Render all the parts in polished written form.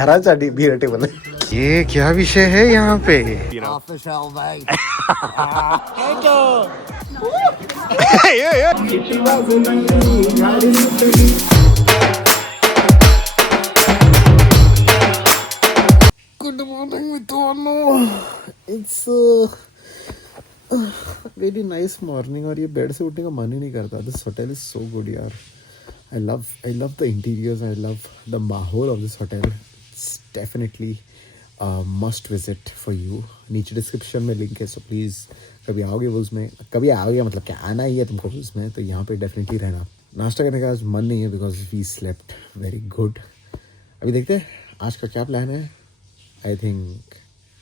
घराचा beer table आहे. ये क्या विषय है यहाँ पे? Off the shelf, mate. Good morning मित्रांनो. इट्स वेरी नाइस मॉर्निंग और ये बेड से उठने का मन ही नहीं करता. This hotel is so good यार. I love the interiors. I love the माहौल of this hotel. It's definitely must visit for you. नीचे डिस्क्रिप्शन में लिंक है, सो प्लीज़ कभी आओगे वुल्स में, कभी आओगे मतलब क्या आना ही है तुमको वुल्स में, तो यहाँ पे डेफिनेटली रहना. नाश्ता करने का आज मन नहीं है because we slept very good. अभी देखते हैं आज का क्या प्लान है. I think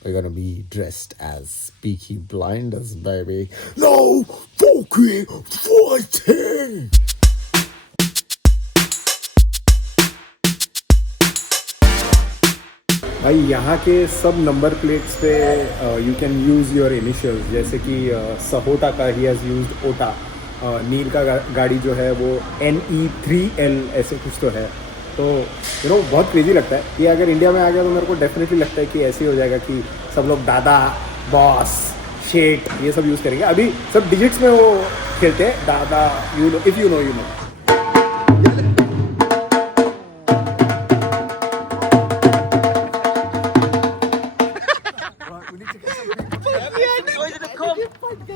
we're gonna be dressed as Peaky Blinders, baby. No fucking fighting! भाई यहाँ के सब नंबर प्लेट्स पे you can use your initials. जैसे कि सहोटा का ही हैज़ यूज्ड ओटा. नील का गाड़ी जो है वो NE3L ऐसे कुछ तो है. तो यू नो बहुत क्रेजी लगता है. ये अगर इंडिया में आ गया तो मेरे को डेफिनेटली लगता है कि ऐसे ही हो जाएगा कि सब लोग दादा, बॉस, शेट ये सब यूज़ करेंगे. अभी सब डिजिट्स में वो खेलते हैं. दादा, you know, if you know you know.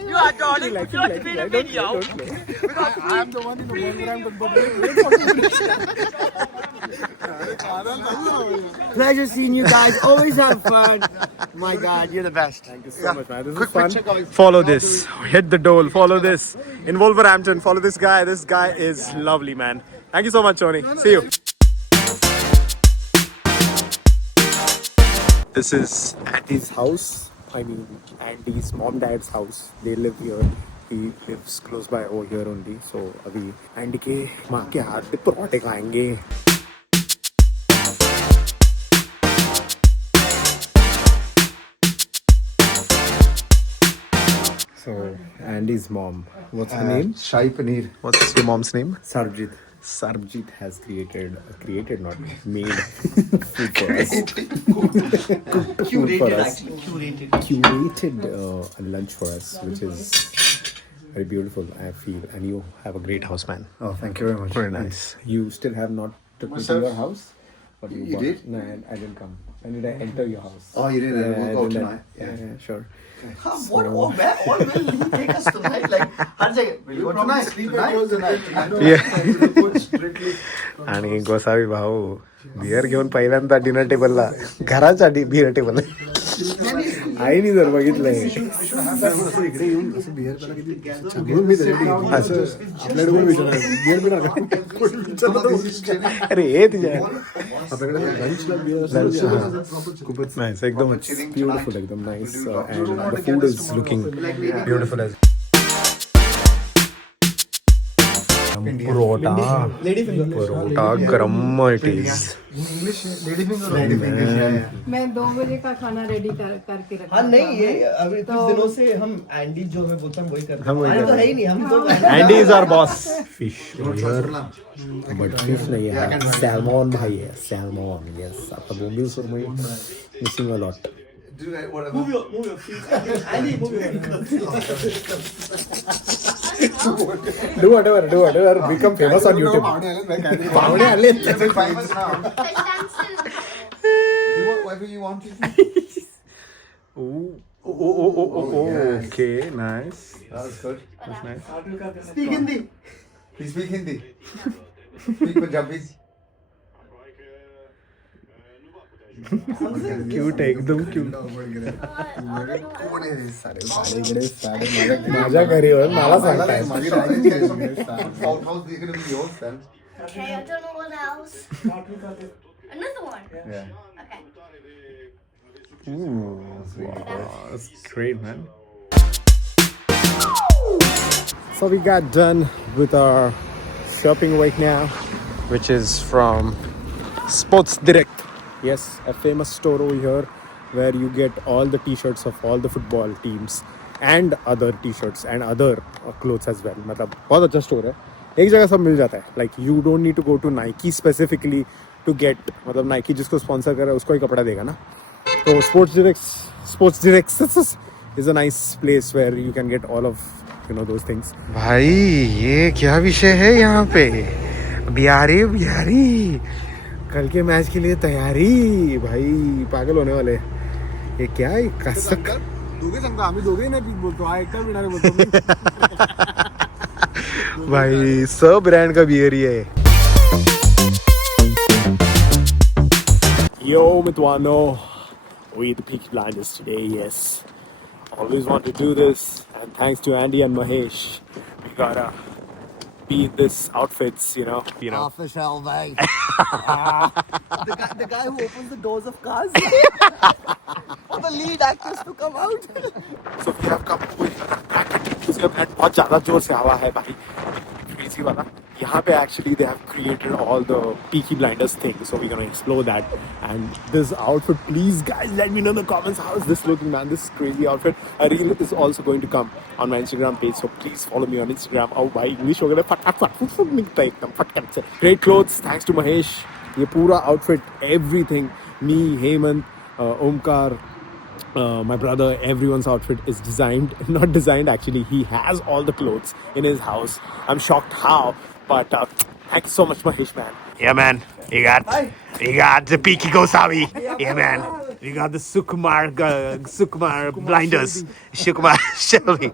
You are darling. Would you like to be in a video? I'm the one in the world where I'm going to Pleasure seeing you guys. Always have fun. My God, you're the best. Thank you so much, man. This is fun. Follow this. Hit the dole. Follow this. In Wolverhampton, follow this guy. This guy is lovely, man. Thank you so much, Tony. See you. This is Andy's house. I mean, Andy's mom dad's house. They live here. He lives close by over here only. So अभी Andy के माँ के हाथ पे पराठे खाएंगे. So Andy's mom. What's her name? Shai Paneer. What's your mom's name? Sarjit. Sarabjit has not made food for us. Curated a lunch for us, which is very beautiful, I feel. And you have a great house, man. Oh, thank you very much. Very nice. You still have not took me to your house? But You did? No, I didn't come. When did I enter your house? Oh, you didn't? Yeah, We'll go I didn't. tonight. Yeah, sure. What? Oh, man, what will he take us tonight? Like, how's it? Will you go tonight? Tonight? Yeah. आणि गोसावी भाऊ beer घेऊन पहिल्यांदा dinner टेबलला घराच्या beer table आईनी जर बघितलंय अरे हे तुझ्या खूपच नाईस. एकदम ब्युटिफुल, एकदम nice. And the food is looking beautiful as parotta गरम इट इज. मैं 2 बजे का खाना रेडी करके रखा. हाँ नहीं ये अभी कुछ दिनों से हम एंडी जो मैं बोलता हूँ वही कर रहे हम वही हैं. कर तो रहे है ही नहीं हम तो Andy is our boss. Fish but fish नहीं है, सैल्मन भाई है. Salmon, yes. आपका बोम्बी सुरमई missing a lot. move your feet. Andy, move your Do whatever. Become famous on YouTube. पावणे आले. Whatever you want. Okay, nice. That was good. That's nice. Speak Hindi. Please speak Hindi. Speak Punjabi. Cute है, एकदम cute. माझ्या घरी मला सांगताय. Okay, I don't know what else. Another one. Yeah. Okay. Wow, that's great, man. So we got done with our shopping right now, which is from Sports Direct. Yes, a famous store over here where you get all the t-shirts of all the football teams and other t-shirts and other clothes as well. मतलब बहुत अच्छा store है. एक जगह सब मिल जाता है. Like you don't need to go to Nike specifically to get, मतलब नाइकी जिसको स्पॉन्सर कर रहा है उसको ही कपड़ा देगा ना. तो Sports Direct is a nice place where you can get all of those things. भाई ये क्या विषय है यहाँ पे? बिहारी कल के मैच के लिए तैयारी भाई, पागल होने वाले. ये क्या है कसक दोगे संगा आम्ही दोघे ना पीक बोलतो हा एकटा विनारे बोलतो भाई सब ब्रांड का बियर ही है. Yo Mitwano, we the Peaky Blinders today. Yes, always want to do this, and thanks to Andy and Mahesh, we gotta be in this outfits, you know. Arthur Shelby. the guy who opens the doors of cars. For the lead actors to come out. So we have come over here. बहुत ज़्यादा जोर से हवा है भाई, crazy वाला. यहाँ पे actually they have created all the Peaky Blinders thing, so we're gonna explore that. And this outfit, please guys, let me know in the comments how is this looking, man. This crazy outfit. A reel is also going to come on my Instagram page, so please follow me on Instagram. Oh भाई English हो गया फट निकलता है एकदम फट से. Great clothes, thanks to Mahesh. ये पूरा outfit, everything. Me, Hemant, Omkar. My brother, everyone's outfit is not designed actually. He has all the clothes in his house. I'm shocked how, but thanks so much, Mahesh, man. Yeah, man. You got the Peaky Gosavi. Yeah, man. You got the Sukumar Blinders. Sukumar Shelby.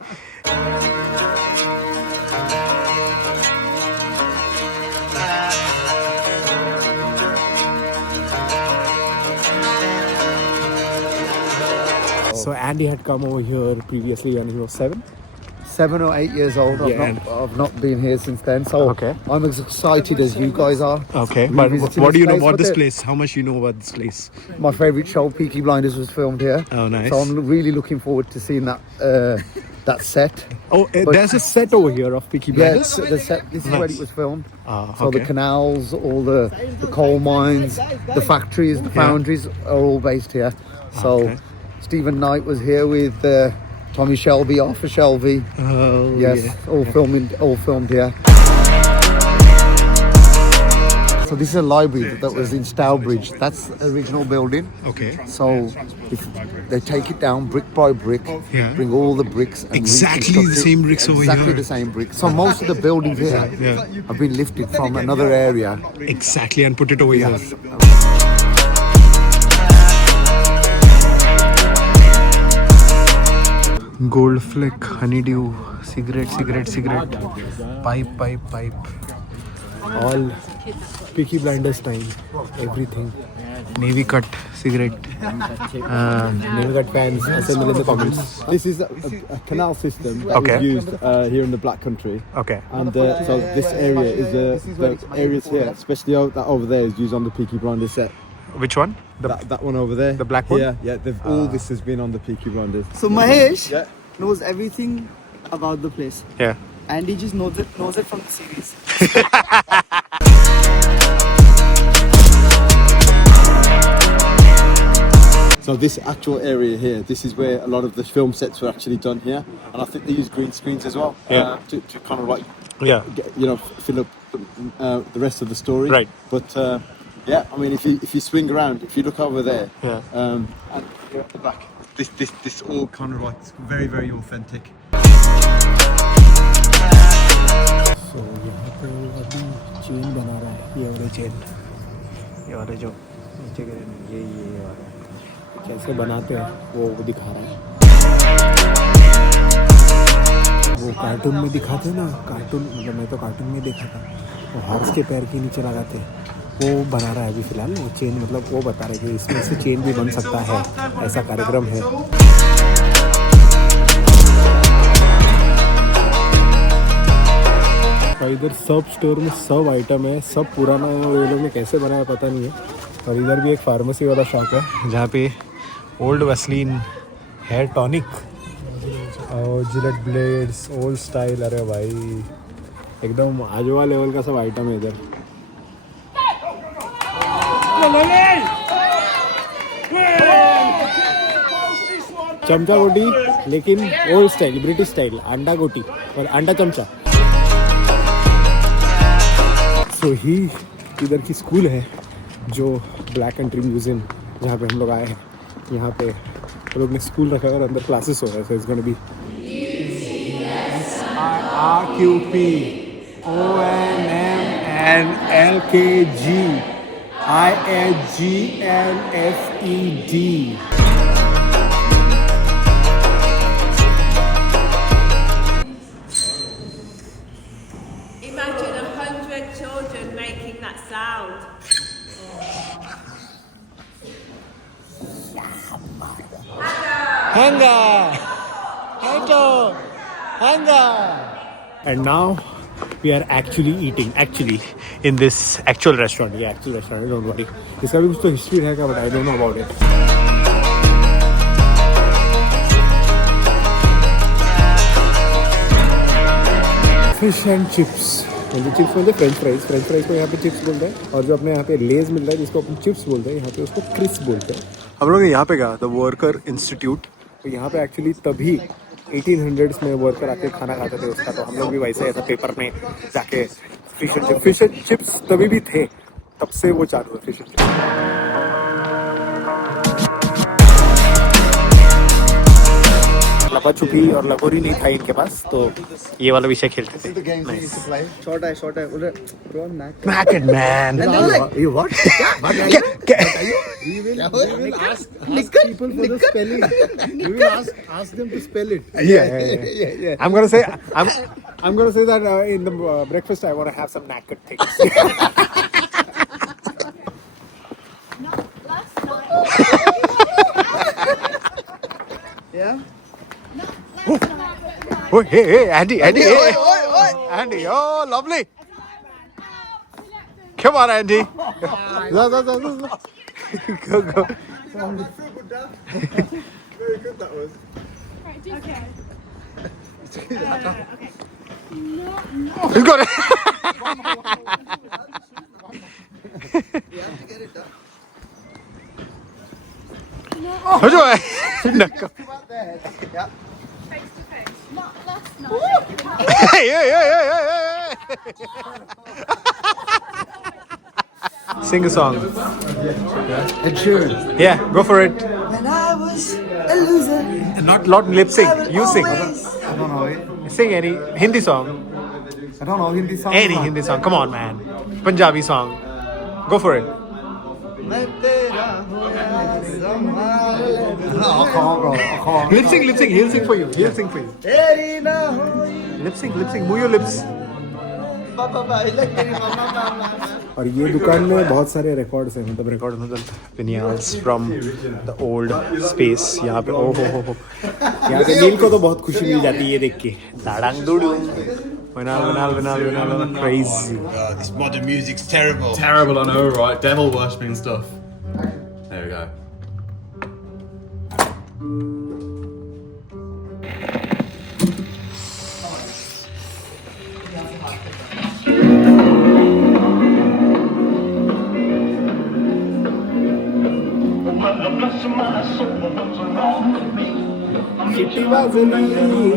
So Andy had come over here previously when he was 7 or 8 years old. I've not been here since then. So Okay. I'm as excited as you guys are. Okay, to be but visiting what do you know place. about But this the- place? How much you know about this place? My favourite show, Peaky Blinders, was filmed here. Oh, nice. So I'm really looking forward to seeing that set. Oh, But- there's a set over here of Peaky Yeah, Blinders. the set. This is where it was filmed. So okay. the canals, all the coal mines, the factories, the foundries are all based here. So Okay. Stephen Knight was here with Tommy Shelby, Arthur Shelby. Oh, Yes, yeah. all filmed here. So this is a library that was in Stourbridge. That's the original building. Okay. So if they take it down brick by brick, Yeah. bring all the bricks and Exactly reconstruct the it. same bricks over Exactly here. the same bricks. So most of the buildings here Yeah. have been lifted from another area. Exactly, and put it over here. Gold fleck, honeydew, cigarette, pipe. All Peaky Blinders time, everything. Navy cut cigarette. Navy cut fans, assemble in the comments. This is a canal system that Okay. was used here in the Black Country. Okay. And so this area is the areas here, especially that over there, is used on the Peaky Blinders set. Which one? That one over there, the black one? Yeah, all this has been on the Peaky Blinders. So Mahesh Yeah. knows everything about the place, Yeah. and he just knows it from the series. So this actual area here, this is where a lot of the film sets were actually done here, and I think they use green screens as well to kind of like Yeah. fill up the rest of the story. Right. But yeah, I mean, if you swing around, if you look over there, Yeah. and here at the back, this all kind of like very very authentic. So यहाँ पे अभी chain बना रहा है, ये वाले chain, ये वाले जो नीचे के ये वाले कैसे बनाते हैं वो दिखा रहा है. वो कार्टून में दिखाते ना, कार्टून मतलब मैं तो कार्टून में देखा था, वो हॉर्स के पैर के नीचे लगाते हैं, वो बना रहा है अभी फिलहाल वो चेन, मतलब वो बता रहा है कि इसमें से चेन भी बन सकता है, ऐसा कार्यक्रम है. और इधर सब स्टोर में सब आइटम है, सब पुराना है और ये लोग ने कैसे बनाया पता नहीं है. और इधर भी एक फार्मेसी वाला शॉप है जहाँ पे ओल्ड वैसलीन हेयर टॉनिक और जिलेट ब्लेड्स ओल्ड स्टाइल, अरे भाई एकदम आजवा लेवल का सब आइटम है इधर. चमचा गोटी लेकिन ओल्ड स्टाइल, ब्रिटिश स्टाइल, अंडा गोटी और अंडा चमचा. सो ही इधर की स्कूल है जो ब्लैक कंट्री म्यूजियम जहाँ पे हम लोग आए हैं, यहाँ पे हम लोग ने स्कूल रखा है और अंदर क्लासेस हो रहा है. So it's gonna be RQP ONMNLKG IHGNFED. Imagine 100 children making that sound. And now we are actually eating in this actual restaurant. Yeah, actual restaurant, don't worry. इसका भी कुछ तो history रहेगा, but I don't know about it. Fish and chips. मतलब chips बोलते हैं French fries को यहाँ पे चिप्स बोलते हैं, और जो अपने यहाँ पे लेज मिल रहा है जिसको अपन चिप्स बोलते हैं, यहाँ पे उसको क्रिस्प बोलते हैं. हम लोग यहाँ पे गया द वर्कर इंस्टीट्यूट. तो यहाँ पे एक्चुअली तभी 1800s में वर्कर आके खाना खाते थे उसका. तो हम लोग भी वैसे ऐसा पेपर में जाके फिश एंड चिप्स तभी भी थे, तब से वो चालू है फिश एंड चिप्स. लपा छुपी और लगोरी नहीं था इनके पास, तो ये वाला विषय खेलते थे. Short है उधर Smack it, man. You what? We will ask people for the spelling. We will ask them to spell it. Yeah. I'm gonna say that in the breakfast I want to have some knackered things. Yeah. Oh, hey, Andy, hey. Andy, oh, lovely. Come on, Andy. Go. Go. Very good that was. Okay. You got it. Enjoy. Face to face. Not last night. Hey. Sing a song. Ed Sheeran. Yeah, go for it. And I was a loser. Not lip sync. You sing. I don't know it. Sing any Hindi song. I don't know Hindi song. Any Hindi song. Come on, man. Punjabi song. Go for it. Lip sync. He'll sing for you. Lip sync. Move your lips. और ये दुकान में बहुत सारे records हैं, मतलब record मतलब विनियाल्स from the old space. यहाँ पे ओहो हो यहाँ पे नील को तो बहुत खुशी मिल जाती है ये देख के. दाड़ांग दुडूंग बनाल crazy. This modern music's terrible. Terrible, I know, right? Devil worshipping stuff. There we go. शिट्टी वाजली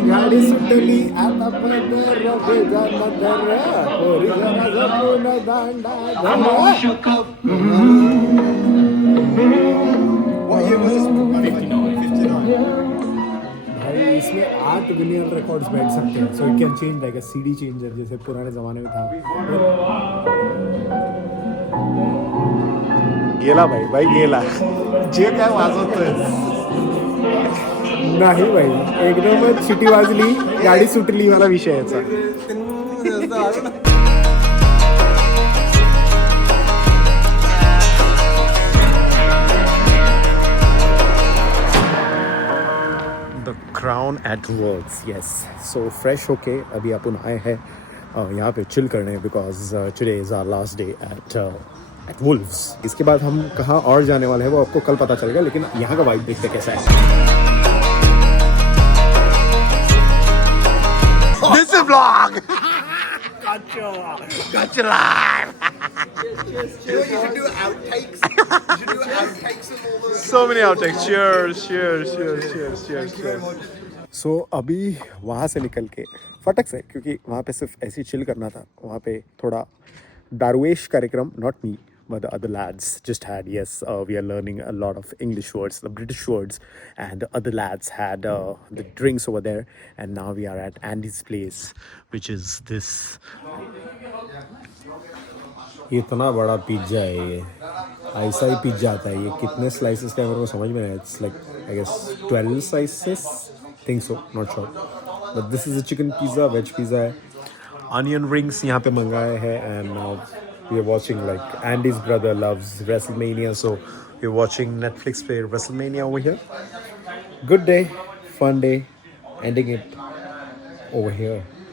गाडी सुटली आता पदर बेजान दर पोरी जरा जपून दांडा धरा. What year was this? 59. भाई इसमें 8 विनियल रिकॉर्ड्स बैठ सकते हैं, so it can change like a CD changer जैसे पुराने जमाने में था. गेला भाई गेला जे काय वाजवतोय. नाही भाई एकदमच शिटी वाजली गाडी सुटली वाला विषय याचा. The crown at words. Yes, so fresh होके अभी अपन आए हैं यहाँ पे चिल करने, because today is our last day at Wolves. इसके बाद हम कहाँ और जाने वाले हैं वो आपको कल पता चलेगा, लेकिन यहाँ का वाइब देखते कैसा है. This is vlog. Gotcha live. You should do outtakes. So many outtakes. Cheers. So अभी वहाँ से निकल के फटक से, क्योंकि वहाँ पे सिर्फ ऐसे चिल करना था. वहाँ पे थोड़ा दारुएश कार्यक्रम, not me, but the other lads just had, yes, we are learning a lot of English words, the British words, and the other lads had the drinks over there. And now we are at Andy's place, which is this. इतना बड़ा pizza है ये, ऐसा ही pizza आता है ये. कितने slices का मेरे को समझ में नहीं. It's like I guess 12 slices, think so, not sure. But this is a chicken pizza, veg pizza है. Onion rings यहाँ पे मंगाए हैं. And now we are watching, like, Andy's brother loves WrestleMania, so we're watching Netflix पे WrestleMania over here. Good day, fun day, ending it over here.